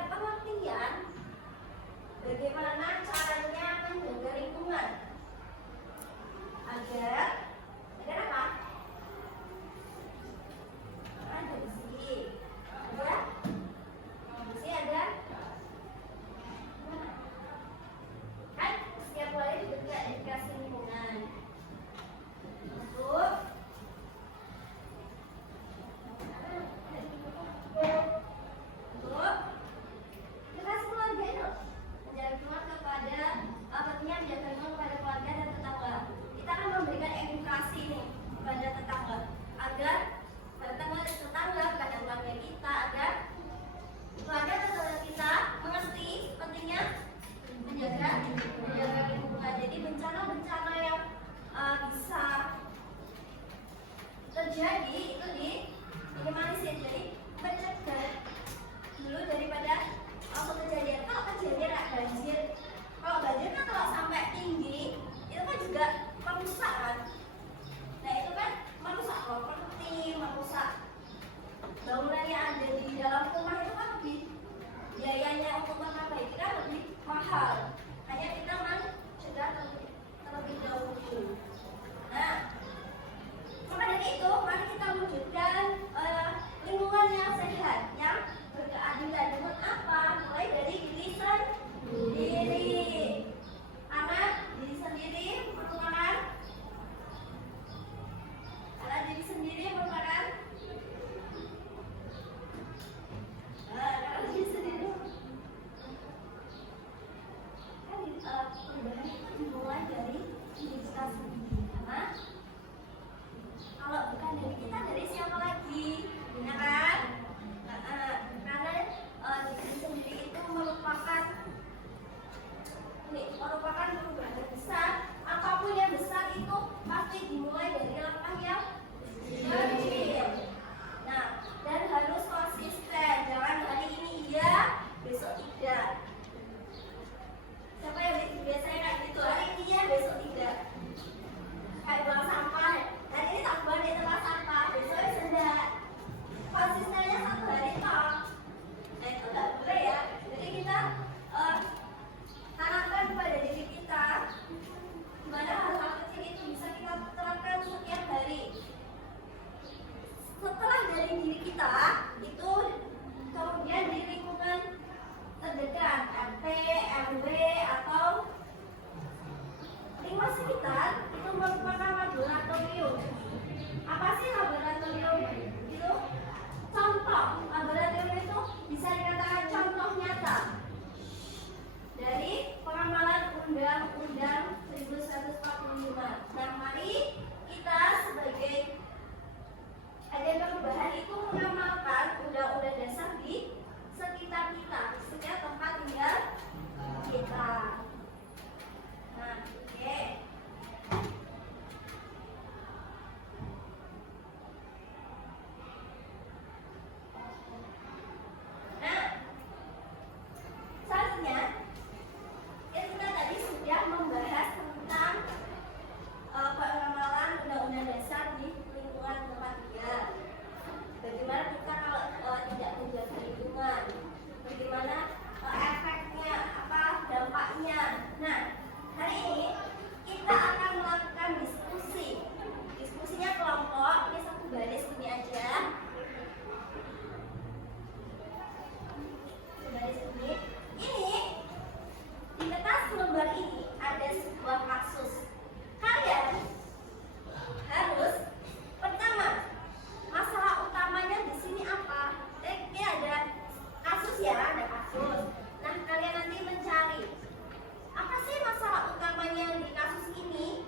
memberikan pengertian bagaimana caranya menjaga lingkungan agar apa? Ada bersih, ada kan setiap hari juga dikasih lingkungan untuk dikasih keluarga itu menjaga lingkungan kepada pentingnya menjaga lingkungan kepada keluarga dan tetangga. Kita akan memberikan edukasi nih kepada tetangga agar tetangga pada keluarga kita agar keluarga tetangga kita mengerti pentingnya menjaga lingkungan. Jadi bencana-bencana yang bisa terjadi itu diminimalisir, jadi mencegah dulu daripada kejadian. Kalau kejadian banjir, kalau banjir kan kalau sampai tinggi itu kan juga merusak kan. Nah itu kan merusak properti, merusak bangunan yang ada di dalam rumah itu kan lebih biayanya untuk memperbaiki kan lebih mahal. Hanya kita mencegah terlebih dahulu. Nah, maka dari itu mari kita wujudkan lingkungan yang sehat, yang berkeadilan dengan apa? Mulai dari diri sendiri. Karena diri sendiri merupakan perubahan itu dimulai dari diri kita sendiri. Karena kalau bukan dari kita, dari siapa lagi? Ya kan? Karena diri sendiri itu merupakan perubahan besar. Apapun yang besar itu pasti dimulai dari langkah yang kecil. Nah, dan harus konsisten. Jangan hari ini iya, besok tidak. Siapa yang biasanya kayak gitu? Hari ini iya, besok tidak. Kayak buang sampah. Hari ini tak buang di tempat sampah, besok tidak. Konsistennya 1 hari toh. Nah itu nggak boleh ya. Jadi kita tanamkan pada diri kita gimana hal-hal kecil itu bisa kita terapkan setiap hari. Setelah dari diri kita itu kemudian di lingkungan terdekat RT, RW atau lingkungan sekitar itu merupakan laboratorium. Apa sih laboratorium itu? Contoh laboratorium itu bisa dikatakan contoh nyata dari pengamalan Undang-Undang 1145. Nah, mari kita sebagai agen perubahan itu mengamalkan Undang-Undang Dasar di sekitar kita, setiap tempat tinggal kita. Nah, oke. Nah, selanjutnya kita tadi sudah membahas tentang pengamalan Undang-Undang Dasar di lingkungan tempat tinggal. Bagaimana kita kalau tidak menjaga lingkungan, bagaimana efeknya, apa dampaknya. Nah, hari ini kita akan melakukan diskusi. Diskusinya kelompok, ini satu baris ini aja. Baris ini. Ini di kertas lembar ini ada sebuah kasus. Kalian harus pertama, masalah utamanya di sini apa? Ini ada kasus ya, ada kasus. Nah, kalian nanti mencari apa sih masalah utamanya di kasus ini?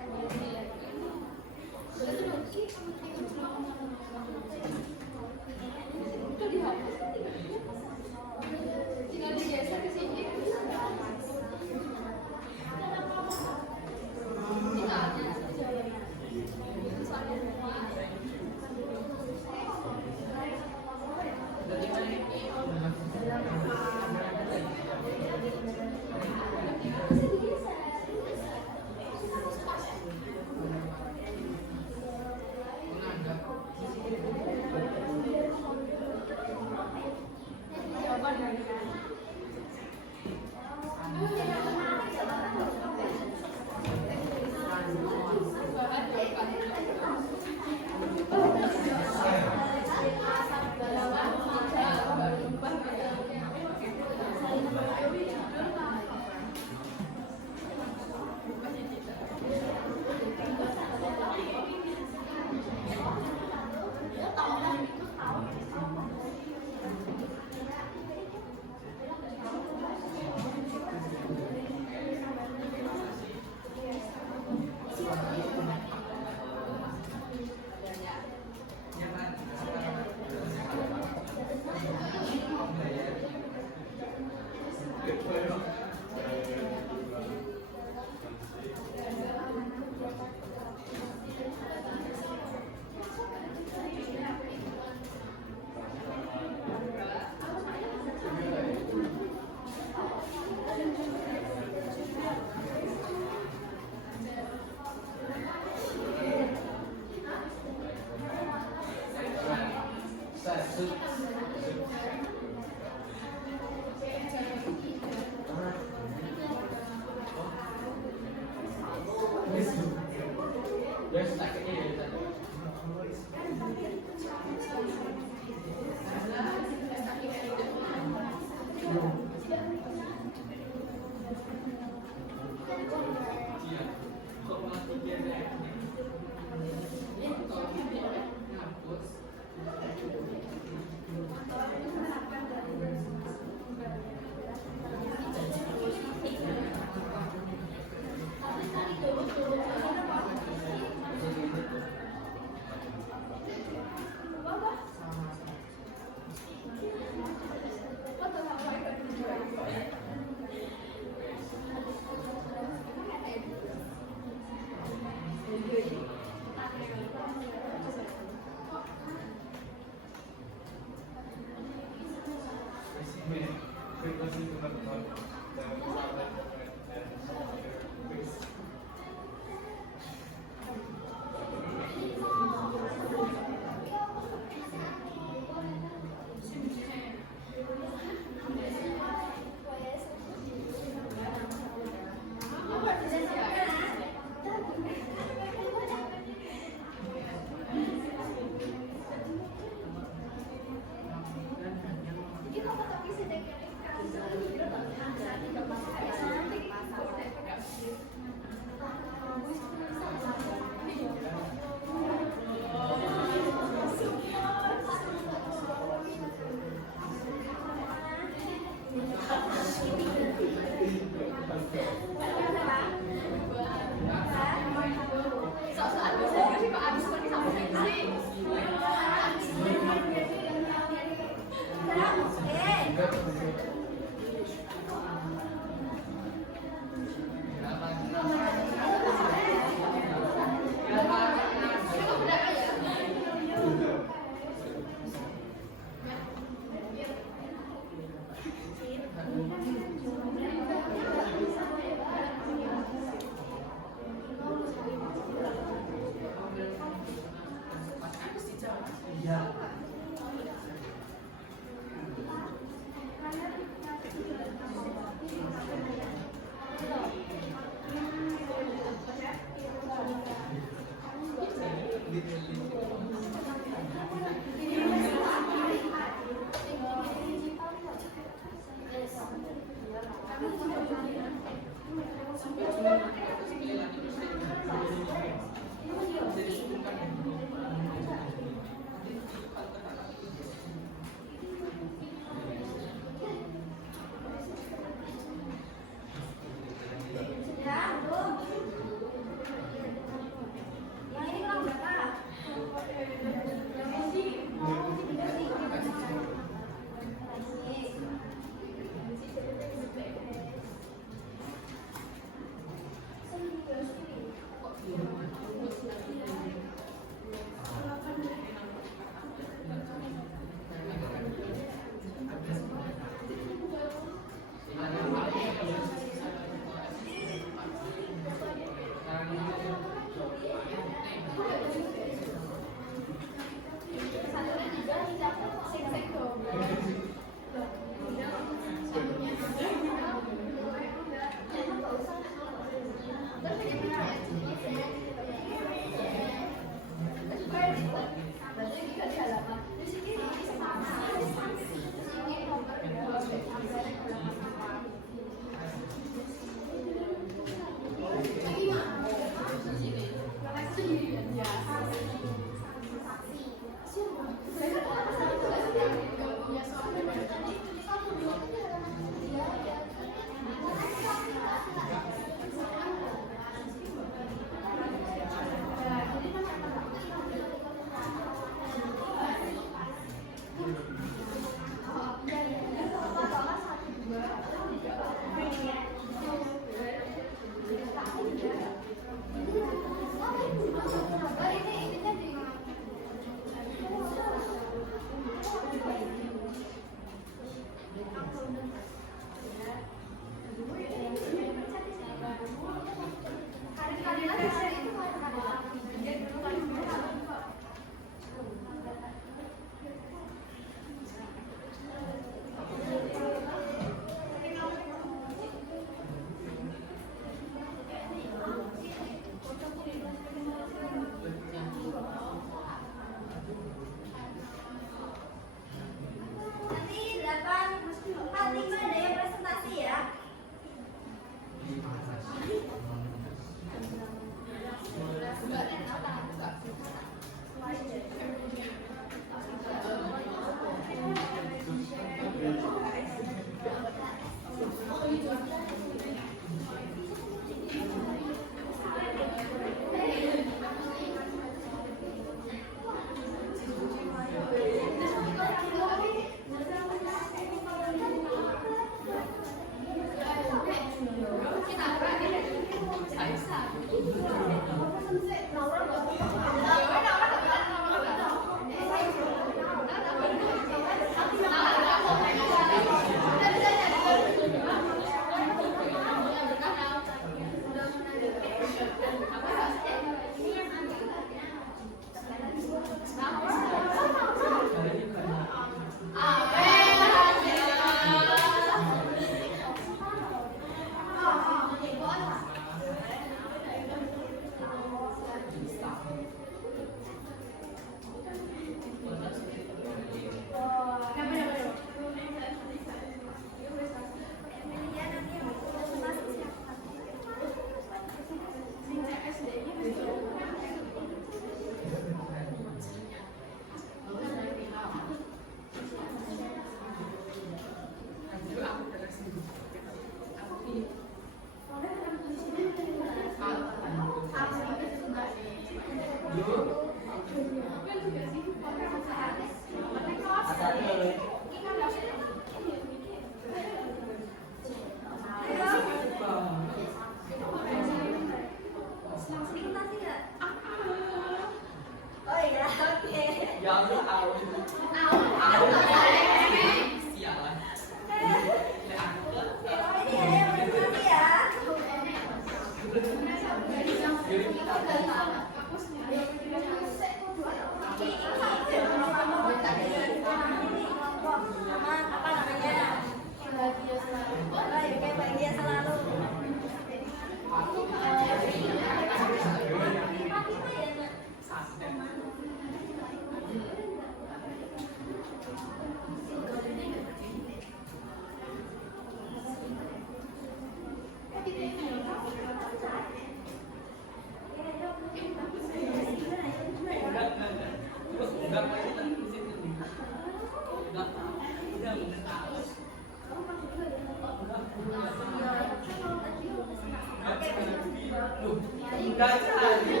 Enggak jadi.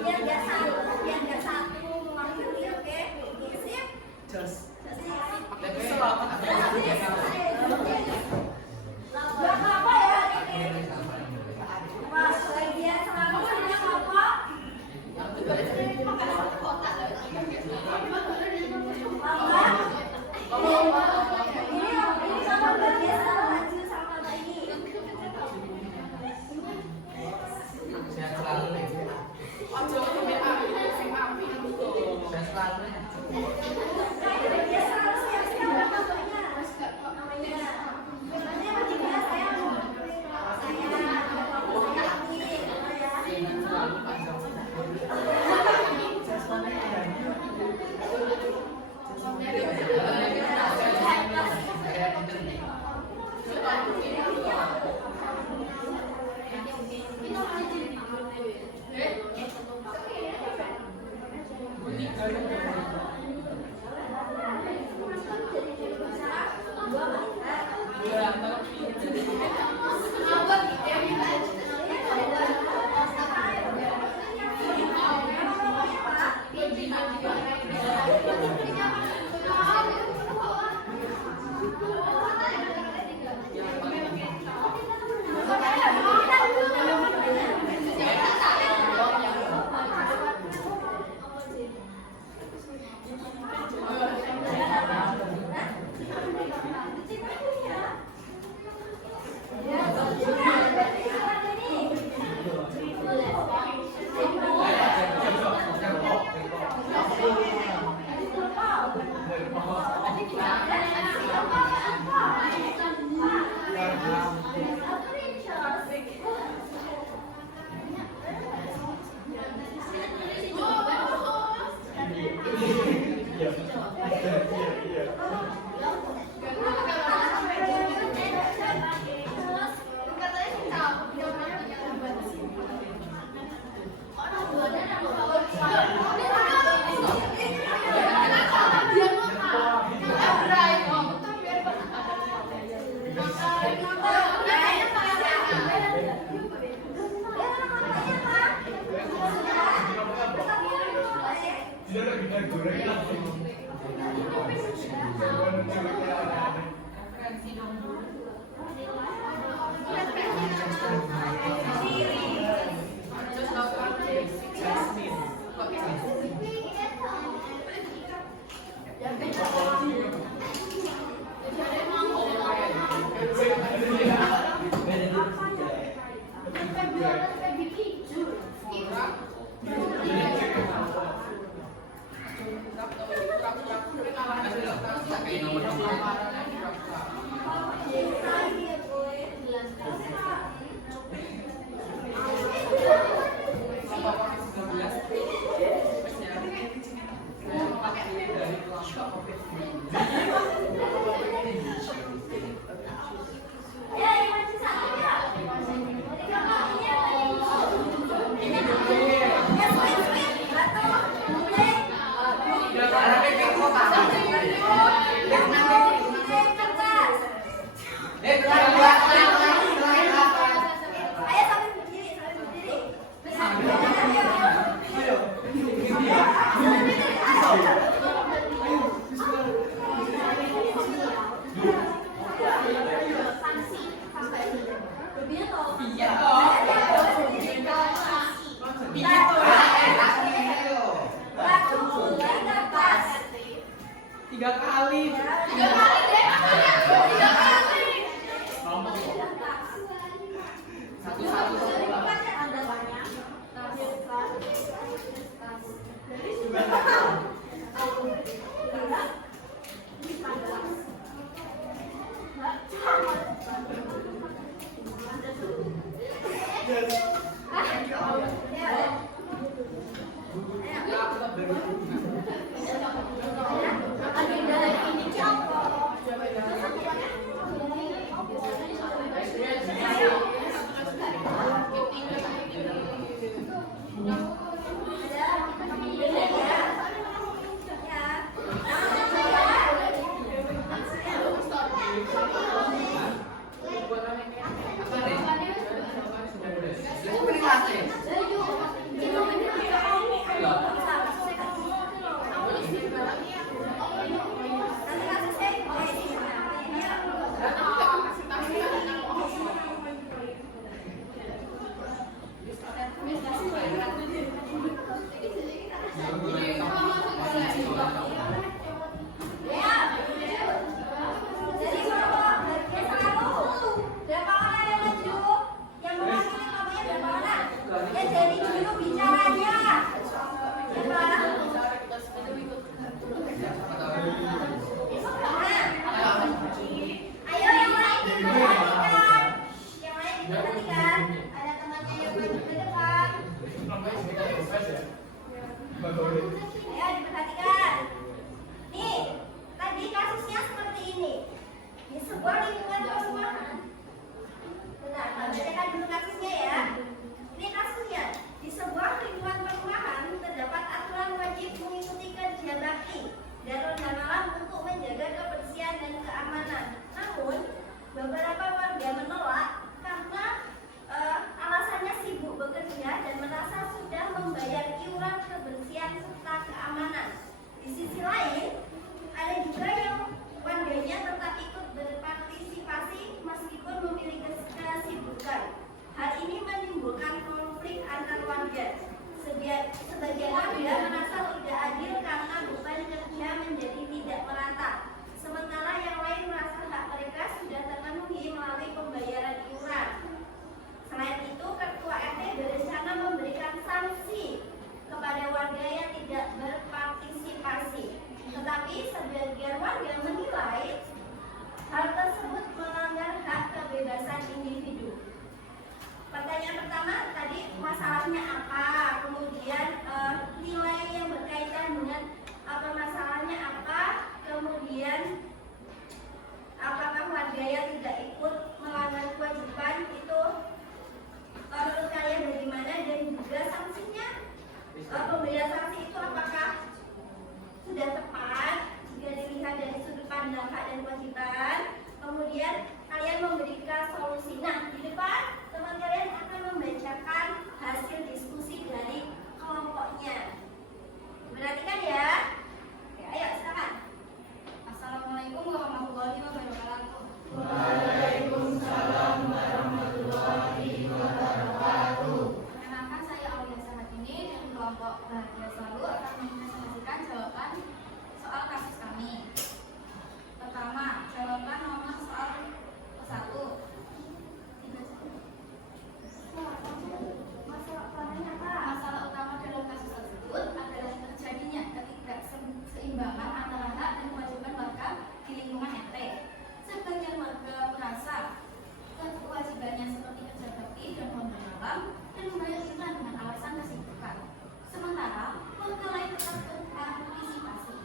Biar nggak satu mewakili, oke? Sip. Just. Gak apa ya? Mas, bagian selalu hanya apa? Ini sama bagian sama maju sama lagi. Sehat selalu nih. Ojo sampai api sing api itu. Sehat selalu nih. Bagian selalu siap-siap namanya. Namanya apa juga saya mau Tiga kali. sebagian warga menilai hal tersebut melanggar hak kebebasan individu. Pertanyaan pertama tadi masalahnya apa, kemudian nilai yang berkaitan dengan permasalahannya apa, kemudian apakah warga yang tidak ikut melanggar kewajiban itu menurut kalian bagaimana, dan juga sanksinya, pemberian sanksi itu apakah sudah tepat jika dilihat dari sudut pandang hak dan kewajiban. Kemudian kalian memberikan solusi. Nah, di depan teman kalian akan membacakan hasil diskusi dari kelompoknya. Perhatikan ya. Oke, ayo silakan. Assalamualaikum warahmatullahi wabarakatuh. Waalaikumsalam warahmatullahi wabarakatuh. Perkenalkan, saya Aulia Sahatini dari kelompok Bahagia Selalu akan mempresentasikan jawaban soal kasus kami. Pertama, jawaban nomor soal 1. Masalah utama dalam kasus tersebut adalah terjadinya ketidakseimbangan antara hak dan kewajiban warga di lingkungan RT. Sebagian warga merasa kewajibannya seperti kerja bakti dan memberi malam dan membayar iuran dengan alasan kesibukan. Sementara warga lain tetap berpartisipasi.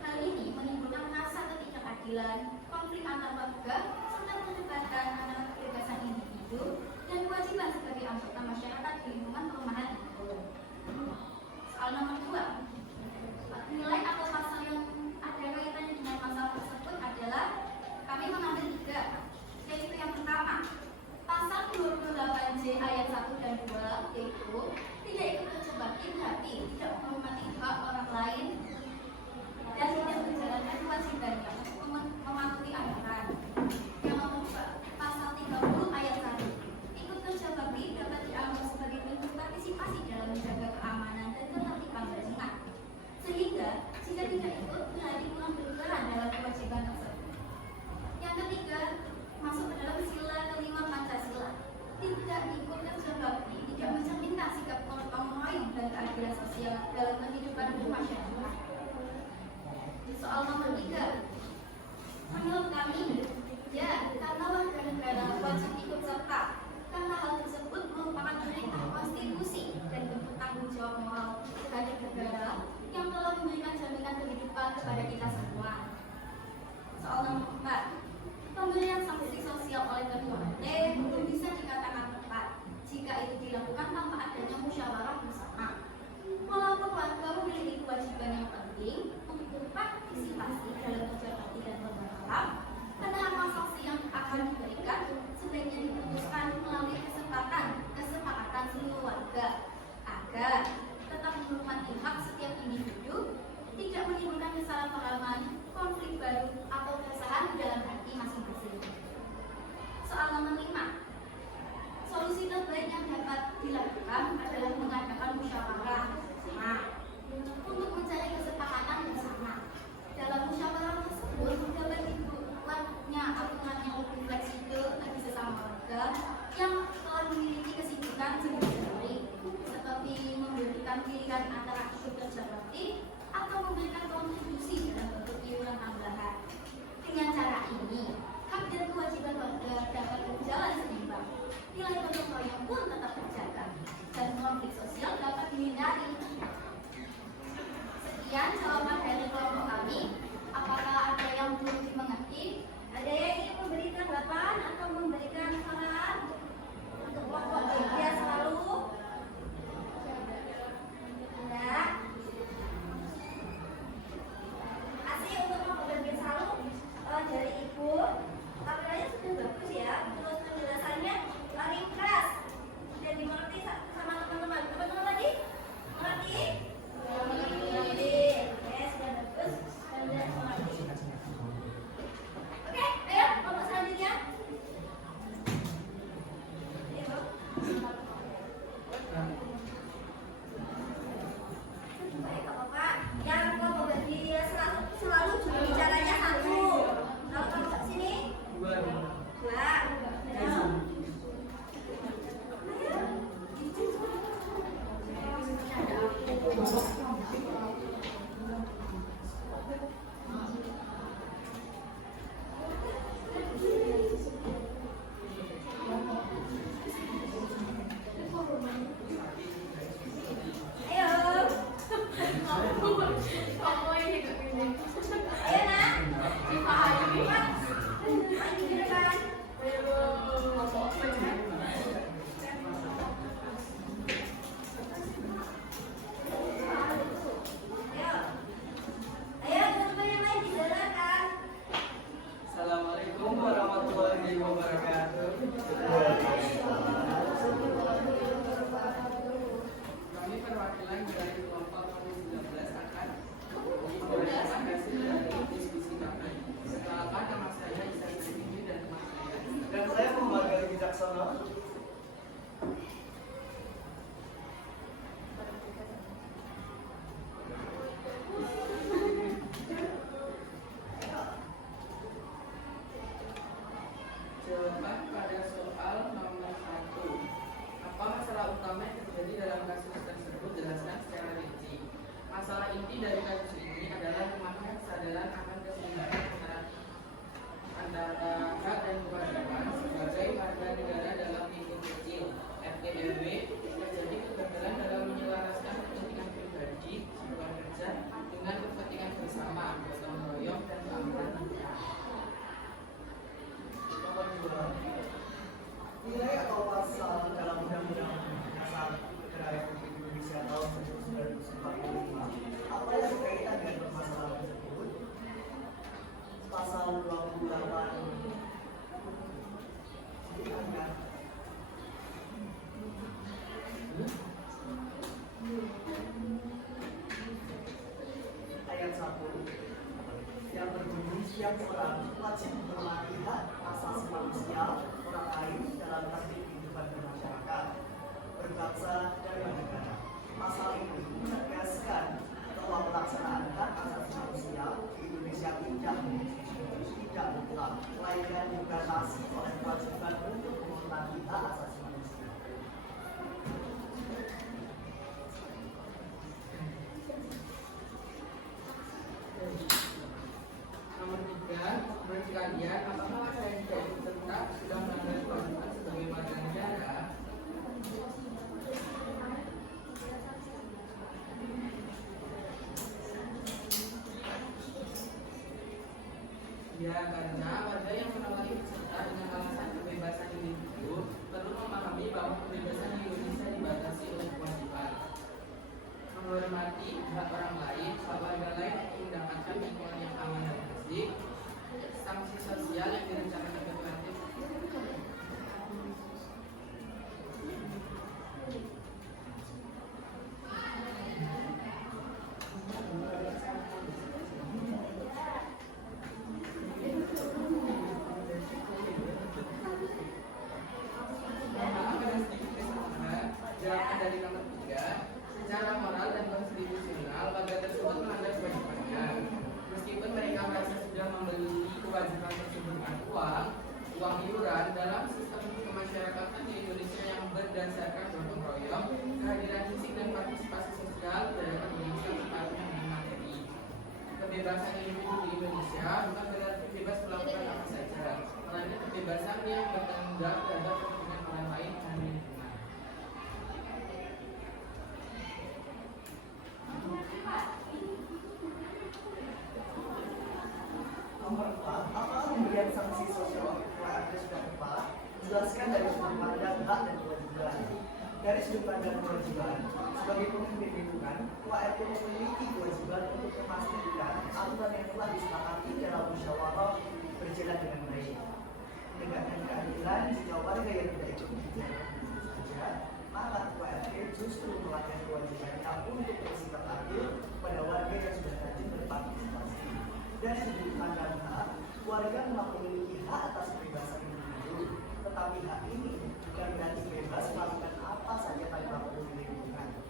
Hal ini menimbulkan rasa ketidakadilan, konflik antar warga, serta perdebatan antara kebebasan individu dan kewajiban sebagai anggota masyarakat di lingkungan perumahan itu. Soal nomor 2, nilai atau pasal yang ada kaitannya dengan masalah tersebut adalah kami mengambil 3, yaitu yang pertama, pasal 28J ayat 1 dan 2, yaitu tidak ikut terjebak berarti tidak menghormati hak orang lain dan tidak menjalankan kewajibannya untuk mematuhi aturan. Yang nomor 2, pasal 30 ayat 1, ikut terjebak dapat dianggap sebagai bentuk partisipasi dalam menjaga keamanan dan ketertiban lingkungan. Sehingga jika tidak ikut berarti kurang berperan dalam kewajiban tersebut. Yang ketiga, masuk ke dalam sila kelima Pancasila. Tidak ikut kerja bakti tidak mencerminkan sikap gotong royong dan keadilan sosial dalam kehidupan bermasyarakat. Soal nomor 3, menurut kami, ya, karena warga negara wajib ikut serta, karena hal tersebut merupakan perintah konstitusi dan bentuk tanggung jawab moral sebagai negara yang telah memberikan jaminan kehidupan kepada kita semua. Soal nomor 4, pemberian sanksi sosial oleh ketua RT belum bisa dikatakan tepat jika itu dilakukan tanpa adanya musyawarah bersama. Walaupun warga memiliki kewajiban yang penting untuk berpartisipasi dalam kerja bakti dan bermalam, penerapan sanksi yang akan diberikan sebaiknya diputuskan melalui kesepakatan seluruh warga agar tetap menghormati hak setiap individu, tidak menimbulkan kesalahpahaman pasal 28 ayat 1 yang berbunyi setiap orang wajib menghormati hak asasi manusia orang lain dalam tertib kehidupan bermasyarakat, berbangsa dan bernegara. Pasal ini menegaskan bahwa pelaksanaan hak asasi manusia di Indonesia tidak mutlak, melainkan dibatasi oleh kewajiban untuk menghormati hak asasi manusia. Nomor 3, menurut kalian, apakah warga yang tidak ikut tetap sudah melanggar kewajiban sebagai warga negara? Ya, karena warga yang menolak ikut serta dengan alasan kebebasan individu perlu memahami bahwa kebebasan di Indonesia dibatasi oleh kewajiban menghormati hak orang lain, hak warga lain untuk mendapatkan lingkungan yang aman dan bersih, sanksi sosial yang direncanakan efektif. Jawaban dari nomor 3, secara moral dan konstitusional warga tersebut melanggar kewajibannya. Meskipun mereka merasa sudah membeli kewajiban tersebut dengan uang iuran dalam sistem kemasyarakatan di Indonesia yang berdasarkan gotong royong, kehadiran fisik dan partisipasi sosial tidak dapat diukur separuhnya dengan materi. Kebebasan individu di Indonesia bukan berarti bebas melakukan apa saja, melainkan kebebasan yang bertanggung jawab terhadap kepentingan orang lain dan lingkungan. Nomor 4, apakah pemberian sanksi sosial WRT sudah tepat? Jelaskan dari sudut pandang hak dan kewajiban. Dari sudut pandang kewajiban, sebagai pemimpin lingkungan, WRT memiliki kewajiban untuk memastikan aturan yang telah disepakati dalam musyawarah berjalan dengan baik. Menegakkan keadilan jika warga yang tidak ikut kebijakan saja, maka WRT justru melanggar kewajibannya untuk bersikap adil pada warga yang sudah rajin berpartisipasi. Dari sudut pandang hak, warga memiliki hak atas kebebasan individu, tetapi hak ini bukan berarti bebas melakukan apa saja tanpa peduli lingkungan.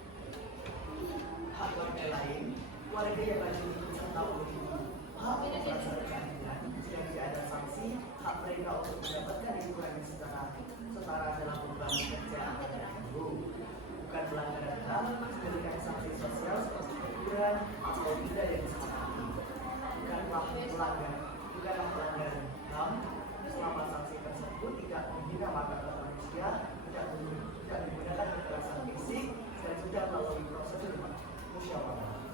Hak warga lain, warga yang rajin ikut serta memiliki hak untuk merasa keadilan jika tidak ada sanksi, hak mereka untuk mendapatkan lingkungan yang setara dalam membangun kerja itu bukan pelanggaran hak, memberikan sanksi sosial seperti teguran atau tidak yang disepakati. Bukanlah pelanggaran HAM selama sanksi tersebut tidak menghina martabat manusia, tidak menggunakan kekerasan fisik, dan sudah melalui prosedur musyawarah.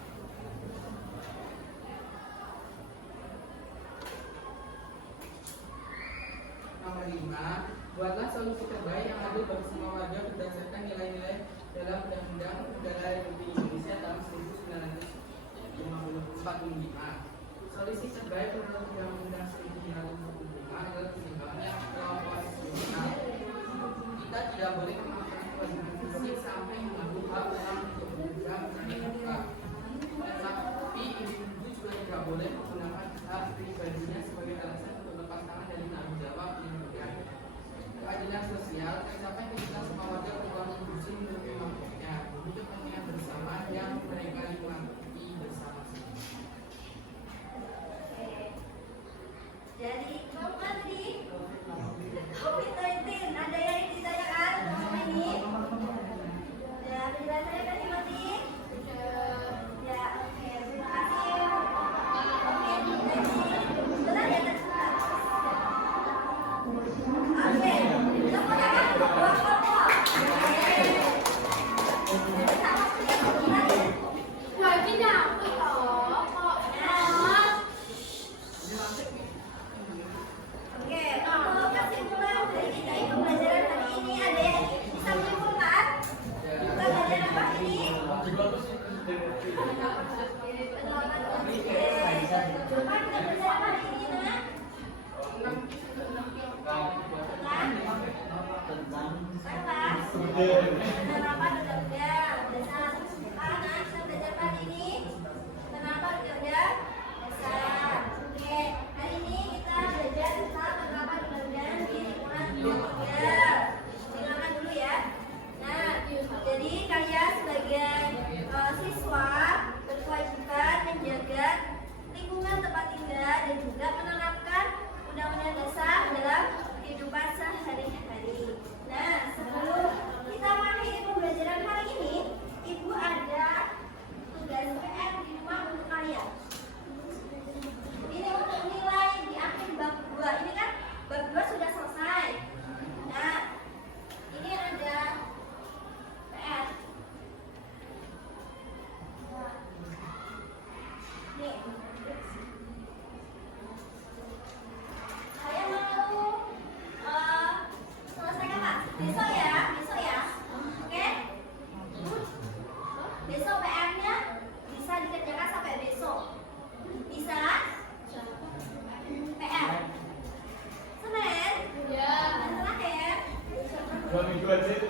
Nomor 5, buatlah solusi terbaik yang adil bagi semua warga berdasarkan nilai-nilai dalam Undang-Undang Negara Republik Indonesia tahun 1945. Solusi terbaik menurut Undang-Undang 1945 adalah keseimbangan yang proporsional. Kita tidak boleh melakukan kewajiban fisik sampai mengganggu hak orang untuk berjuang terhadap. Tapi individu juga tidak boleh menggunakan hak pribadinya sebagai alasan untuk lepas tangan dari tanggung jawab lingkungan. Keadilan sosial tercapai ketika semua warga berjuang industri menurut kemampuannya untuk kepentingan bersama yang mereka nikmati bersama-sama. Gojek